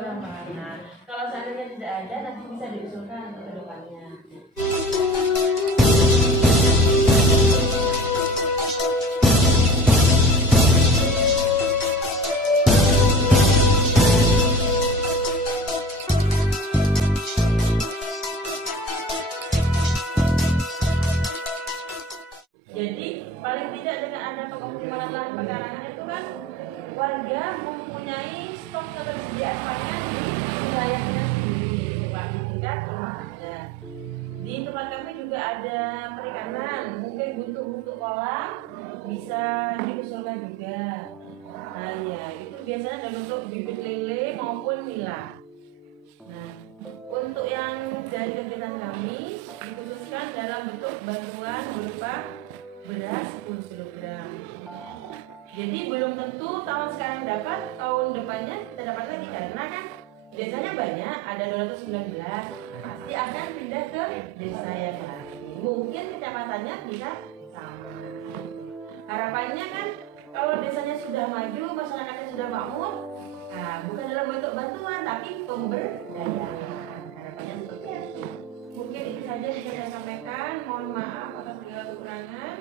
kurang paham. Nah, kalau seandainya tidak ada, nanti bisa diusulkan untuk kedepannya. Jadi paling tidak dengan ada pengoptimalan lahan pekarangan itu kan warga mempunyai stok ketersediaan pangan di wilayahnya sendiri, Pak, di tingkat rumah tangga. Di tempat kami juga ada perikanan, mungkin butuh kolam bisa diusulkan juga. Nah ya, itu biasanya dalam bentuk bibit lele maupun nila. Nah, untuk yang dari kegiatan kami dikhususkan dalam bentuk bantuan berupa beras 10 kg. Jadi belum tentu tahun sekarang dapat, tahun depannya kita dapat lagi, karena kan desanya banyak, ada 219, pasti akan pindah ke desa yang lain. Mungkin kecamatannya bisa sama. Harapannya kan kalau desanya sudah maju, masyarakatnya sudah makmur, nah, bukan dalam bentuk bantuan tapi pemberdayaan. Harapannya seperti itu. Mungkin itu saja bisa saya sampaikan. Mohon maaf atas segala kekurangan.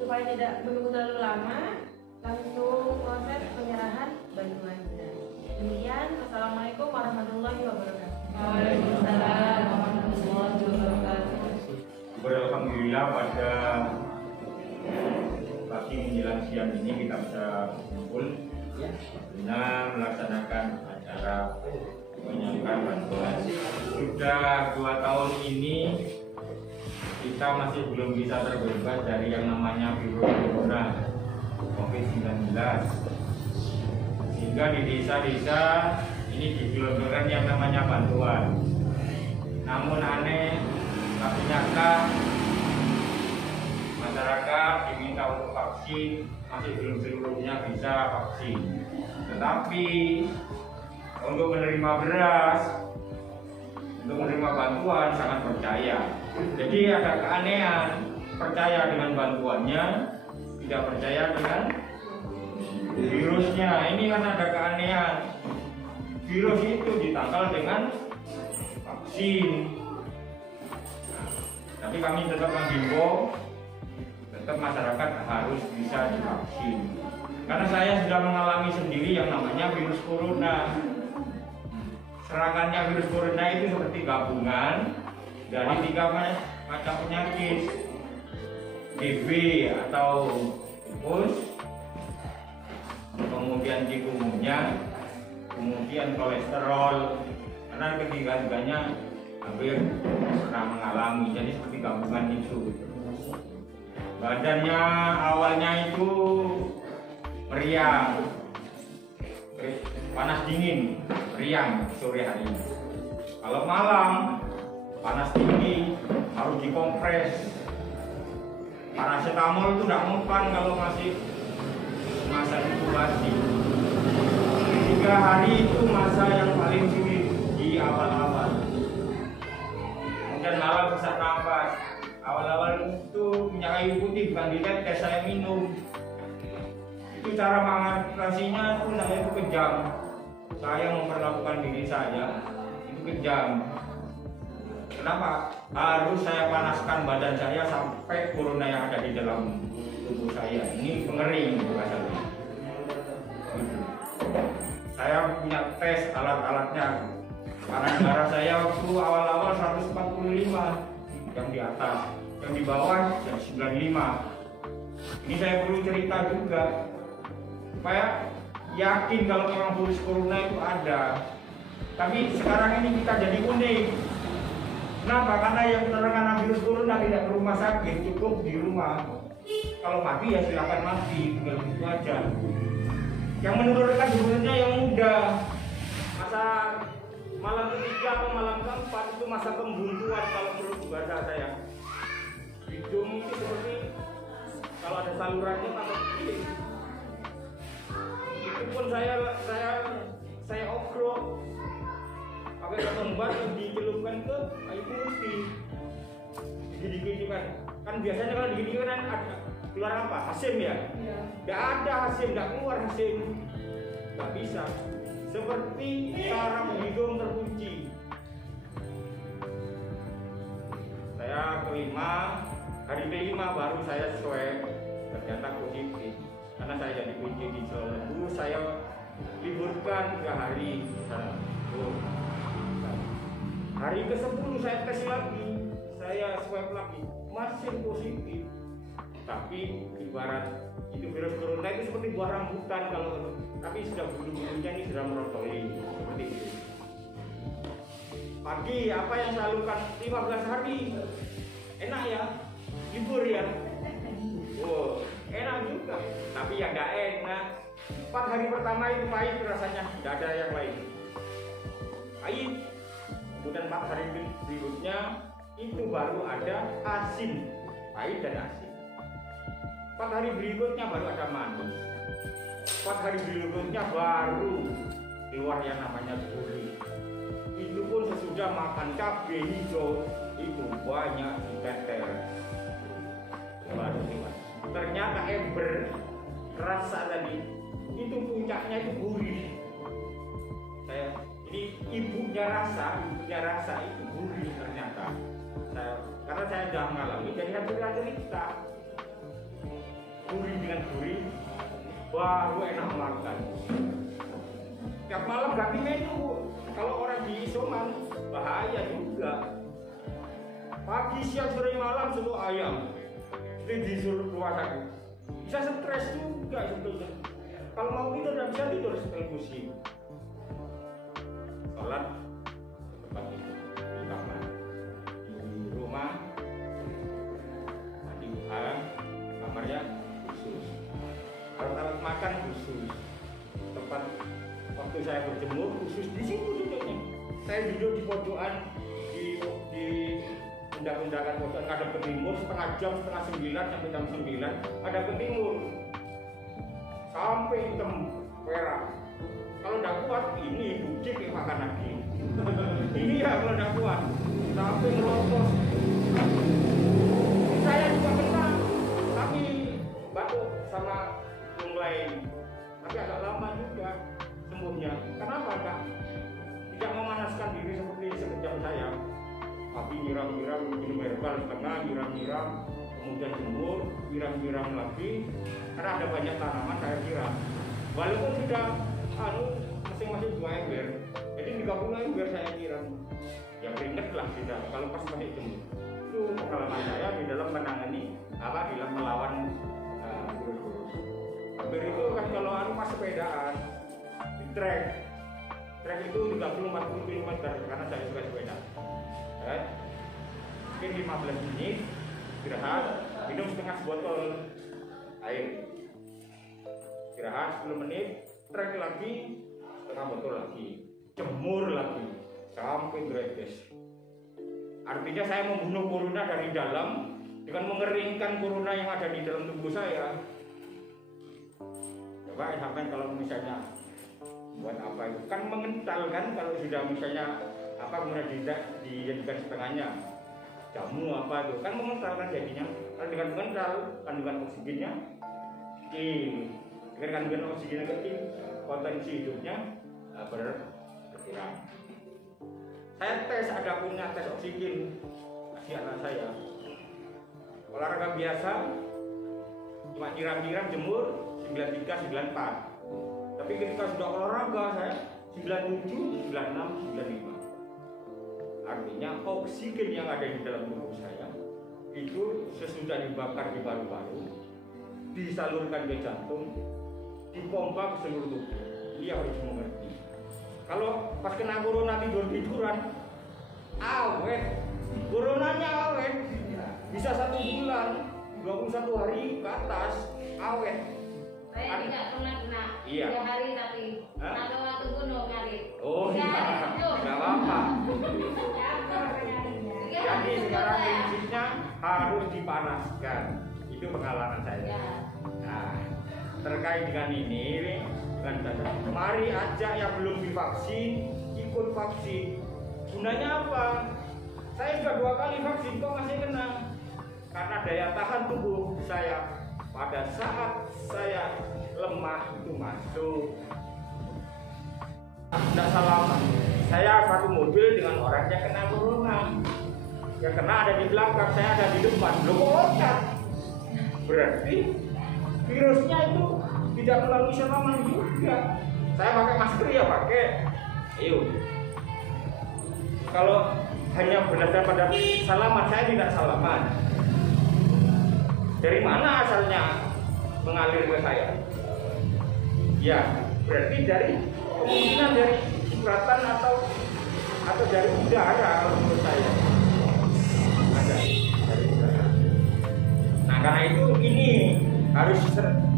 Supaya tidak menunggu terlalu lama, langsung proses penyerahan bantuan. Demikian, Assalamualaikum warahmatullahi wabarakatuh. Waalaikumsalam warahmatullahi wabarakatuh. Alhamdulillah pada pagi menjelang siang ini kita bisa berkumpul dengan melaksanakan acara penyaluran bantuan. Sudah 2 tahun ini kita masih belum bisa terbebas dari yang namanya virus corona COVID-19, sehingga di desa-desa ini digelontorkan yang namanya bantuan. Namun aneh tapi nyata, masyarakat diminta untuk vaksin, masih belum seluruhnya bisa vaksin. Tetapi untuk menerima beras, untuk menerima bantuan sangat percaya. Jadi ada keanehan, percaya dengan bantuannya, tidak percaya dengan virusnya. Ini kan ada keanehan. Virus itu ditangkal dengan vaksin. Tapi kami tetap menghimbau, tetap masyarakat harus bisa divaksin. Karena saya sudah mengalami sendiri yang namanya virus corona. Serangannya virus corona itu seperti gabungan dari 3 macam penyakit, TB atau tipes, kemudian chikungunya, kemudian kolesterol. Karena ketiga-tiganya hampir pernah mengalami, jadi seperti gabungan itu. Badannya awalnya itu meriang, panas dingin, meriang sore hari. Kalau malam panas tinggi, harus dikompres. Paracetamol itu tidak mempan kalau masih masa inkubasi. 3 hari itu masa yang paling sulit di awal-awal. Kemudian malam sesak nafas. Awal-awal itu minyak kayu putih bukan ditetes, saya minum. Itu cara mengatasinya itu saya itu kejam. Saya memperlakukan diri saya itu kejam. Kenapa? Harus saya panaskan badan saya sampai corona yang ada di dalam tubuh saya. Ini pengering bahasanya. Saya punya tes alat-alatnya. Panas darah saya waktu awal-awal 145 yang di atas, yang di bawah 95. Ini saya perlu cerita juga supaya yakin kalau memang virus corona itu ada. Tapi sekarang ini kita jadi unik. Kenapa? Karena yang terkena virus corona tidak ke rumah sakit, cukup di rumah. Kalau mati ya silakan mati, tinggal gitu aja. Yang menurunkan sebenarnya yang muda. Masa malam ketiga atau malam keempat itu masa pembuntuan kalau menurut bahasa saya. Hidung itu seperti kalau ada salurannya tambah kecil. Itu pun saya okrok pakai karton batu dicelupkan ke kayu putih. Gini-gini kan biasanya kalau digini kan ada keluar apa? Hasim ya? Tidak ada hasim, tidak keluar hasim. Nggak bisa. seperti sarang hidung terkunci. Saya hari kelima baru saya swab, ternyata positif. Karena saya jadi kunci di Solo, saya liburkan 3 hari. Hari ke-10 saya tes lagi, saya swab lagi, masih positif. Tapi ibarat itu virus corona itu seperti buah rambutan, tapi sudah bulu-bulunya ini sudah merotoli seperti itu. Pagi apa yang saya lakukan 15 hari, enak ya, libur ya. Oh, enak juga. Tapi yang nggak enak, 4 hari pertama itu pahit rasanya, nggak ada yang lain. Pahit. Kemudian 4 hari berikutnya itu baru ada asin, pahit dan asin. 4 hari berikutnya baru ada manis. 4 hari berikutnya baru keluar yang namanya gurih. Itu pun sesudah makan cabai hijau itu banyak diteter. Baru keluar. Ternyata ember rasa tadi itu puncaknya itu gurih. Ini ibunya rasa itu gurih ternyata. Karena saya sudah mengalami dari hasil kita. Gurih dengan gurih baru enak makan. Tiap malam ganti menu. Kalau orang di isoman bahaya juga. Pagi, siang, sore, malam selalu ayam. Itu disuruh keluar sakit. Bisa stres juga sebetulnya. Kalau mau tidur dan bisa tidur setel musik. Sholat tempat itu di kamar, di rumah, di kamarnya khusus. Alat-alat makan khusus. Tempat waktu saya berjemur khusus di situ duduknya. Saya duduk di pojokan di undak-undakan pojokan ada ke timur setengah jam, setengah 9 sampai jam 9 ada ke timur sampai hitam merah. Kalau tidak kuat ini bucik yang makan lagi. Ini ya kalau tidak kuat sampai merosot. Saya juga kena, tapi batuk sama mulai, tapi agak lama juga sembuhnya. Kenapa enggak? Tidak memanaskan diri seperti sekejap saya. Tapi nyiram-nyiram minum herbal setengah, nyiram-nyiram, kemudian jemur, nyiram-nyiram lagi. Karena ada banyak tanaman saya nyiram. Walaupun sudah masing-masing 2 ember, jadi 30 ember saya nyiram. Ya keringet lah kita kalau pas masih jemur. Itu pengalaman saya di dalam menangani di dalam melawan virus. Hampir itu kan kalau pas sepedaan di trek itu 30-40 km karena saya suka sepeda. Mungkin 15 menit istirahat, minum setengah botol air. Istirahat 10 menit, trek lagi setengah botol lagi, jemur lagi sampai beres. Artinya saya membunuh corona dari dalam dengan mengeringkan corona yang ada di dalam tubuh saya. Coba sampai kalau misalnya buat apa itu kan mengental kan, kalau sudah misalnya kemudian dijadikan setengahnya jamu itu kan mengental kan jadinya. Kalau dengan mengental kandungan oksigennya kecil, dengan kandungan oksigennya kecil potensi hidupnya berkurang. Saya tes, ada punya tes oksigen kasih anak saya, olahraga biasa cuma nyiram-nyiram jemur 93, 94. Tapi ketika sudah olahraga saya 97, 96, 95. Artinya oksigen yang ada di dalam tubuh saya itu sesudah dibakar di paru-paru, disalurkan ke jantung, dipompa ke seluruh tubuh. Dia harus mengerti. Kalau pas kena corona tidur-tiduran, awet, coronanya awet, bisa 1 bulan, 21 hari ke atas, awet. Saya tidak pernah kena 3 Iya. hari tapi atau waktu gunung kali. Oh iya, nggak apa-apa. Jadi sekarang prinsipnya harus dipanaskan. Itu pengalaman saya. Ya. Nah, terkait dengan ini, mari ajak yang belum divaksin ikut vaksin. Gunanya apa? Saya sudah 2 kali vaksin kok masih kena. Karena daya tahan tubuh saya pada saat saya lemah itu masuk. tidak salaman. Saya satu mobil dengan orang yang kena corona, yang kena ada di belakang, saya ada di depan. Loh kok loncat? Berarti virusnya itu tidak melalui salaman juga. Saya pakai masker ya pakai. Ayo. Kalau hanya berdasarkan pada salaman, saya tidak salaman. Dari mana asalnya mengalir ke saya? Ya, berarti dari kemungkinan dari cipratan atau dari udara kalau menurut saya. Ada dari udara. Nah, karena itu ini harus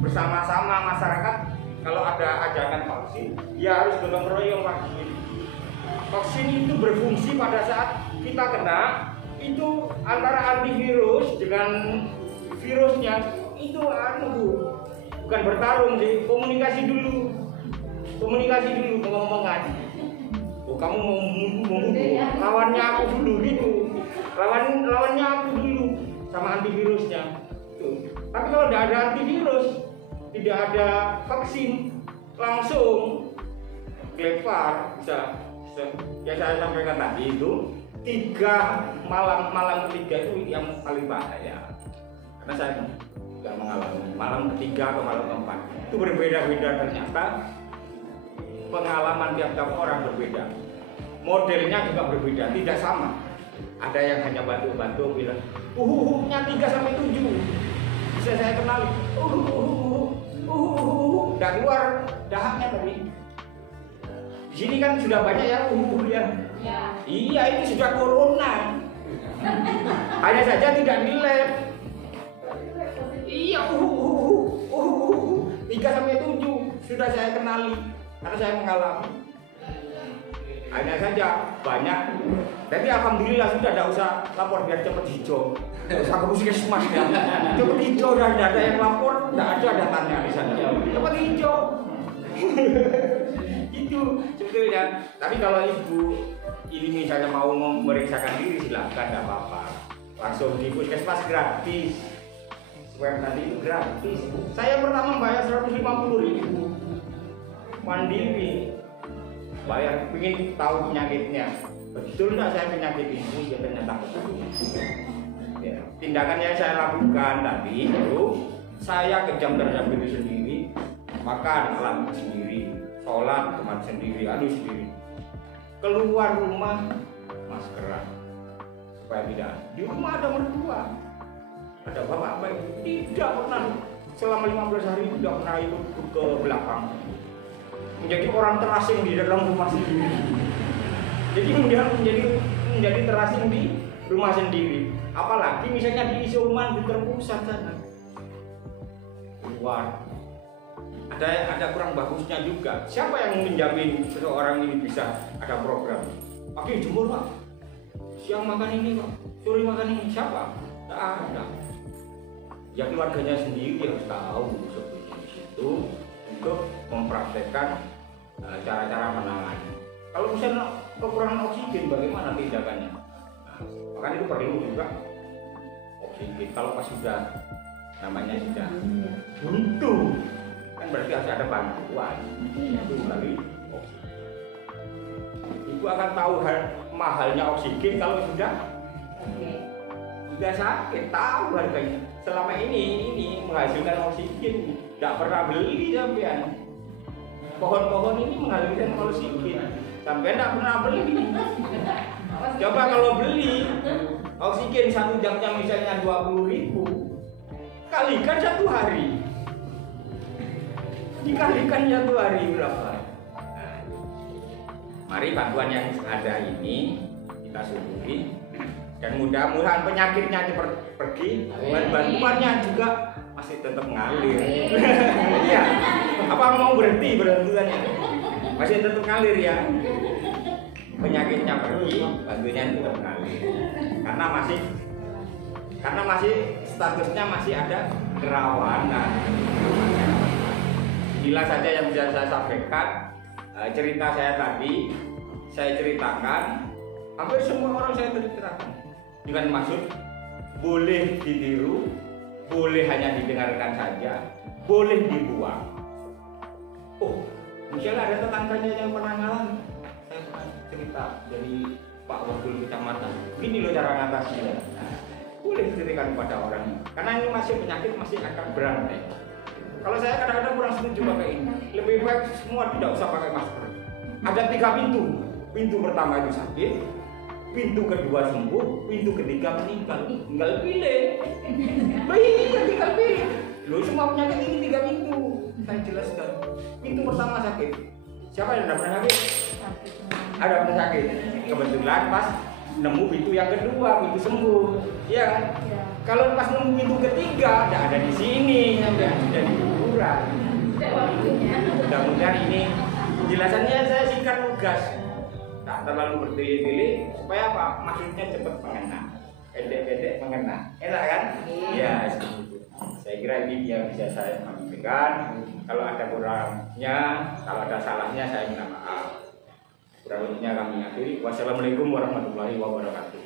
bersama-sama masyarakat. Kalau ada ajakan vaksin, ya harus gotong royong vaksin. Vaksin itu berfungsi pada saat kita kena, itu antara antivirus dengan virusnya itu bukan bertarung sih, komunikasi dulu ngomong-ngomongan. Oh, kamu mau membunuh lawannya aku dulu gitu, lawannya aku dulu sama antivirusnya. Tuh. Tapi kalau tidak ada antivirus, tidak ada vaksin, langsung lempar bisa. Ya saya sampaikan tadi itu 3 malam ketiga itu yang paling bahaya. Karena saya tidak mengalami malam ketiga atau malam keempat itu berbeda-beda, ternyata pengalaman tiap orang berbeda, modelnya juga berbeda, tidak sama. Ada yang hanya bantu bilang nya 3 sampai 7 bisa saya kenali, udah keluar dahaknya tadi. Di sini kan sudah banyak ya ya. Iya, itu sudah corona. Hanya saja tidak di lab. Iya, 3 sampai 7 sudah saya kenali karena saya mengalami. Hanya saja banyak. Jadi alhamdulillah sudah tidak usah lapor biar cepat hijau. Tidak usah ke puskesmas ya. Cepat hijau dan tidak ada yang lapor, tidak ada datanya di sana. Cepat hijau. Itu sebetulnya. Tapi kalau ibu ini misalnya mau memeriksakan diri silahkan, tidak apa-apa. Langsung di puskesmas gratis. Swab nanti itu gratis. Saya pertama bayar 150.000 mandiri. Bayar, ingin tahu penyakitnya. Betul nggak saya penyakit ini? Ya ternyata betul. Ya, tindakan yang saya lakukan tadi itu saya kejam terhadap diri sendiri, makan alam sendiri, sholat tempat sendiri, sendiri. Keluar rumah maskeran supaya tidak di rumah ada mertua, ada bapak baik, tidak pernah selama 15 hari tidak pernah ikut ke belakang, menjadi orang terasing di dalam rumah sendiri. Jadi menjadi terasing di rumah sendiri. Apalagi misalnya di isoman di terpusat sana, keluar. Ada kurang bagusnya juga. Siapa yang menjamin seseorang ini bisa ada program? Pagi jemur pak, siang makan ini pak, sore makan ini, siapa? Tak ada. Ya keluarganya sendiri harus tahu sebetulnya di situ untuk mempraktekkan cara-cara menangani. Kalau misalnya kekurangan oksigen, bagaimana tindakannya? Nah, makanya itu perlu juga oksigen. Kalau pas sudah namanya sudah buntu, kan berarti harus ada bantuan. Itu melalui oksigen. Ibu akan tahu mahalnya oksigen kalau sudah sakit, tahu harganya. Selama ini menghasilkan oksigen, tidak pernah beli sampean. Pohon-pohon ini menghasilkan oksigen, sampean tidak pernah beli. Coba kalau beli oksigen 1 jamnya misalnya 20.000, kalikan 1 hari. Dikalikan 1 hari berapa? Nah, mari bantuan yang ada ini kita syukuri dan mudah-mudahan penyakitnya cepat pergi, dan bantuannya juga masih tetap ngalir. Iya. Apa mau berhenti bantuannya? Masih tetap ngalir ya. Penyakitnya pergi, bantuannya tetap ngalir. Karena masih statusnya masih ada kerawanan. Inilah saja yang bisa saya sampaikan. Cerita saya tadi saya ceritakan, hampir semua orang saya ceritakan dengan maksud boleh ditiru, boleh hanya didengarkan saja, boleh dibuang. Oh, Misalnya ada tetangganya yang pernah ngalamin, saya pernah cerita dari Pak Wakil Kecamatan, gini loh cara ngatasinya. Boleh ceritakan kepada orang ini, karena ini masih penyakit, masih akan berantai. Kalau saya kadang-kadang kurang setuju pakai ini, lebih baik semua tidak usah pakai masker. Ada 3 pintu, pintu pertama itu sakit, pintu kedua sembuh, pintu ketiga meninggal. Tinggal pilih. Iya, tinggal pilih. Loh, semua penyakit ini 3 pintu. Saya jelaskan. Pintu pertama sakit. Siapa yang pernah sakit? Ada pernah sakit. Kebetulan pas nemu pintu yang kedua, pintu sembuh. Iya kan? Kalau pas nemu pintu ketiga, tidak ada di sini, sudah di kuburan. Mudah-mudahan ini penjelasannya saya singkat lugas, tak terlalu bertele-tele supaya apa? Maksudnya cepat mengena, pendek-pendek mengena, enak kan? Iya, seperti itu. Saya kira ini yang bisa saya sampaikan. Kalau ada kurangnya, kalau ada salahnya saya minta maaf. Kurang lebihnya kami akhiri. Wassalamualaikum warahmatullahi wabarakatuh.